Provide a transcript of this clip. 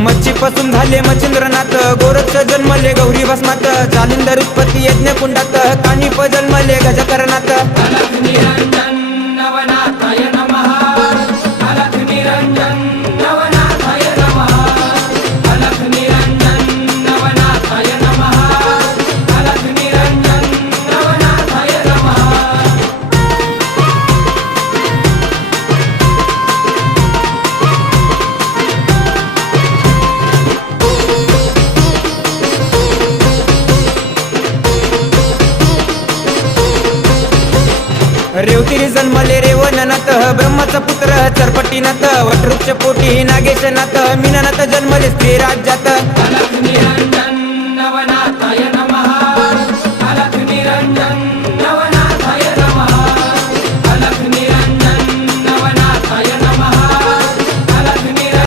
मच्छीपासून झाले मच्छिंद्रनाथ, गोरक्ष जन्मले गौरी भस्मात, जालिंदर उत्पत्ती यज्ञ कुंडात, कानिप जन्मले गजकरणात. अलख निरंजन नवनाथाय नमः. अलख निरंजन नवनाथाय नमः. अलख निरंजन नवनाथाय नमः. अलख निरंजन नवनाथाय नमः. रेवतिरी जन्मले रेवणनाथ, ब्रह्माचा पुत्र चरपटीनाथ, वटवृक्ष पोटी नागेशनाथ, मीननाथ जन्मले स्त्री राज्यात.